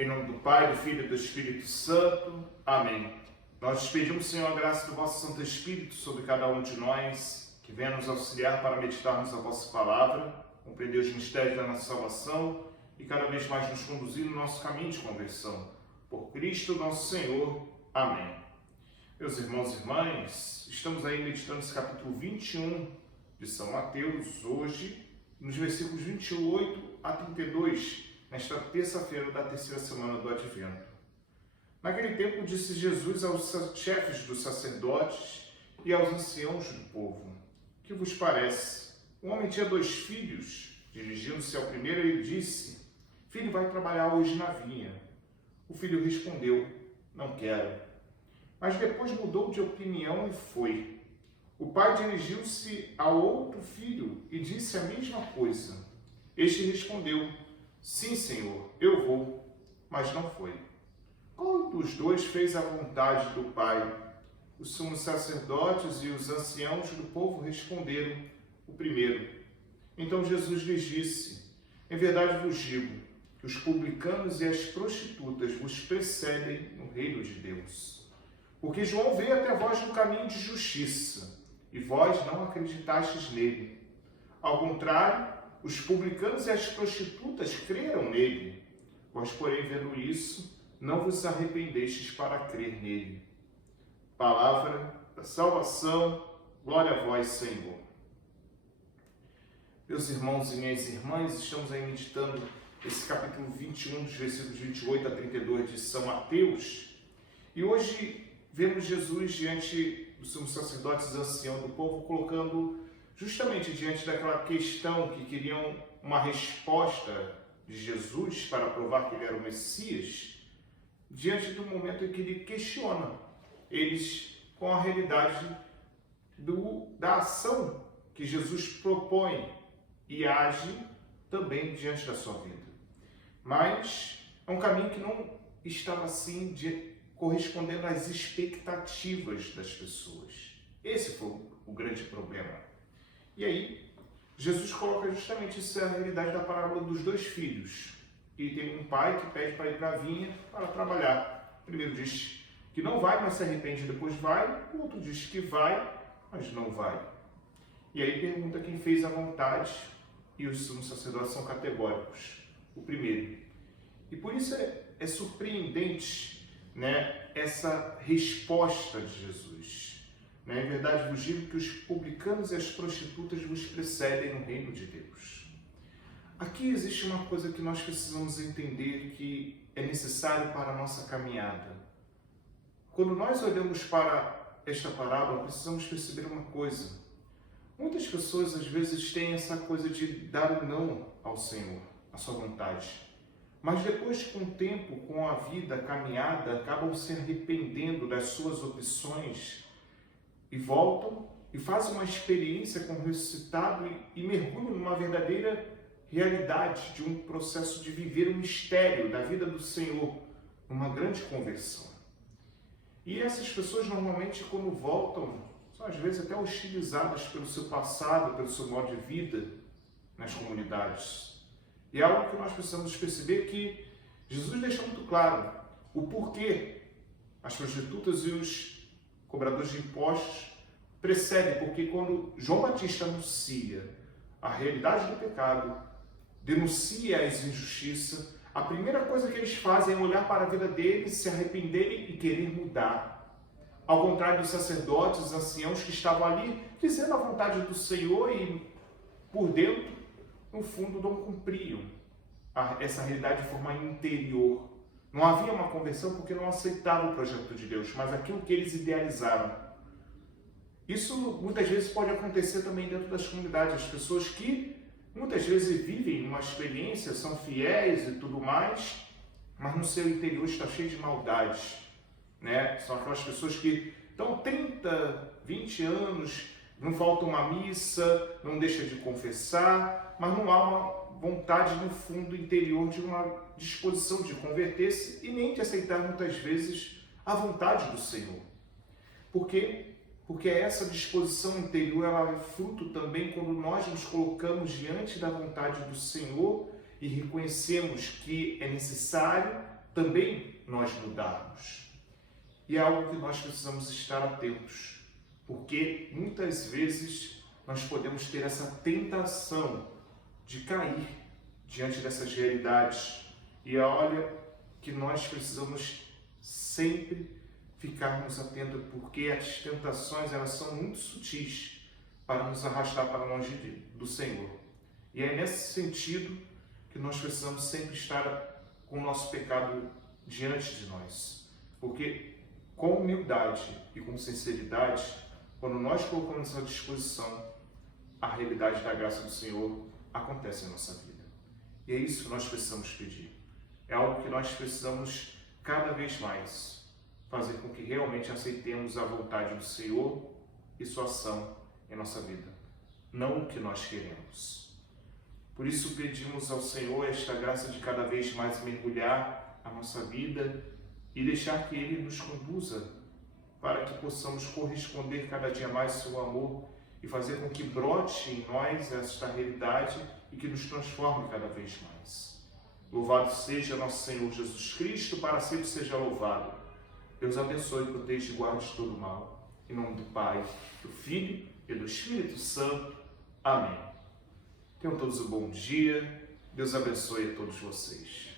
Em nome do Pai, do Filho e do Espírito Santo. Amém. Nós te pedimos, Senhor, a graça do vosso Santo Espírito sobre cada um de nós, que venha nos auxiliar para meditarmos a vossa palavra, compreender os mistérios da nossa salvação e cada vez mais nos conduzir no nosso caminho de conversão. Por Cristo nosso Senhor. Amém. Meus irmãos e irmãs, estamos aí meditando esse capítulo 21 de São Mateus, hoje, nos versículos 28 a 32, nesta terça-feira da terceira semana do Advento. Naquele tempo disse Jesus aos chefes dos sacerdotes e aos anciãos do povo: que vos parece? Um homem tinha 2 filhos. Dirigindo-se ao primeiro, ele disse: filho, vai trabalhar hoje na vinha. O filho respondeu: não quero. Mas depois mudou de opinião e foi. O pai dirigiu-se ao outro filho e disse a mesma coisa. Este respondeu: sim, senhor, eu vou. Mas não foi. Qual dos 2 fez a vontade do pai? Os sumos sacerdotes e os anciãos do povo responderam: o primeiro. Então Jesus lhes disse: em verdade vos digo, que os publicanos e as prostitutas vos precedem no reino de Deus. Porque João veio até vós no caminho de justiça, e vós não acreditastes nele. Ao contrário, os publicanos e as prostitutas creram nele. Vós, porém, vendo isso, não vos arrependestes para crer nele. Palavra da salvação, glória a vós, Senhor. Meus irmãos e minhas irmãs, estamos aí meditando esse capítulo 21, dos versículos 28 a 32 de São Mateus. E hoje vemos Jesus diante dos sumos sacerdotes e anciãos do povo, colocando justamente diante daquela questão que queriam uma resposta de Jesus para provar que ele era o Messias, diante do momento em que ele questiona eles com a realidade da ação que Jesus propõe e age também diante da sua vida. Mas é um caminho que não estava assim correspondendo às expectativas das pessoas. Esse foi o grande problema. E aí, Jesus coloca justamente essa realidade da parábola dos 2 filhos. E tem um pai que pede para ir para a vinha para trabalhar. O primeiro diz que não vai, mas se arrepende, depois vai. O outro diz que vai, mas não vai. E aí pergunta quem fez a vontade, e os sumos sacerdotes são categóricos: o primeiro. E por isso é surpreendente, essa resposta de Jesus. Em verdade vos digo que os publicanos e as prostitutas vos precedem no reino de Deus. Aqui existe uma coisa que nós precisamos entender que é necessário para a nossa caminhada. Quando nós olhamos para esta parábola, precisamos perceber uma coisa. Muitas pessoas às vezes têm essa coisa de dar um não ao Senhor, à sua vontade. Mas depois, com o tempo, com a vida, a caminhada, acabam se arrependendo das suas opções e voltam e fazem uma experiência com o ressuscitado e mergulham numa verdadeira realidade de um processo de viver o mistério da vida do Senhor, uma grande conversão. E essas pessoas normalmente, quando voltam, são às vezes até hostilizadas pelo seu passado, pelo seu modo de vida nas comunidades. E é algo que nós precisamos perceber, que Jesus deixa muito claro o porquê as prostitutas e os cobradores de impostos precedem. Porque quando João Batista anuncia a realidade do pecado, denuncia as injustiças, a primeira coisa que eles fazem é olhar para a vida deles, se arrependerem e querer mudar. Ao contrário dos sacerdotes, os anciãos que estavam ali dizendo a vontade do Senhor e por dentro, no fundo, não cumpriam essa realidade de forma interior. Não havia uma conversão porque não aceitavam o projeto de Deus, mas aquilo que eles idealizaram. Isso muitas vezes pode acontecer também dentro das comunidades. As pessoas que muitas vezes vivem uma experiência, são fiéis e tudo mais, mas no seu interior está cheio de maldades. São aquelas pessoas que estão 30, 20 anos, não falta uma missa, não deixa de confessar, mas não há uma vontade no fundo interior de uma disposição de converter-se e nem de aceitar muitas vezes a vontade do Senhor. Por quê? Porque essa disposição interior ela é fruto também quando nós nos colocamos diante da vontade do Senhor e reconhecemos que é necessário também nós mudarmos. E é algo que nós precisamos estar atentos, porque muitas vezes nós podemos ter essa tentação de cair diante dessas realidades. E olha que nós precisamos sempre ficarmos atentos, porque as tentações elas são muito sutis para nos arrastar para longe do Senhor. E é nesse sentido que nós precisamos sempre estar com o nosso pecado diante de nós. Porque com humildade e com sinceridade, quando nós colocamos à disposição, a realidade da graça do Senhor acontece em nossa vida. E é isso que nós precisamos pedir. É algo que nós precisamos cada vez mais fazer com que realmente aceitemos a vontade do Senhor e sua ação em nossa vida, não o que nós queremos. Por isso pedimos ao Senhor esta graça de cada vez mais mergulhar a nossa vida e deixar que Ele nos conduza para que possamos corresponder cada dia mais ao seu amor e fazer com que brote em nós esta realidade e que nos transforme cada vez mais. Louvado seja nosso Senhor Jesus Cristo, para sempre seja louvado. Deus abençoe, proteja e guarde de todo mal. Em nome do Pai, do Filho e do Espírito Santo. Amém. Tenham todos um bom dia. Deus abençoe a todos vocês.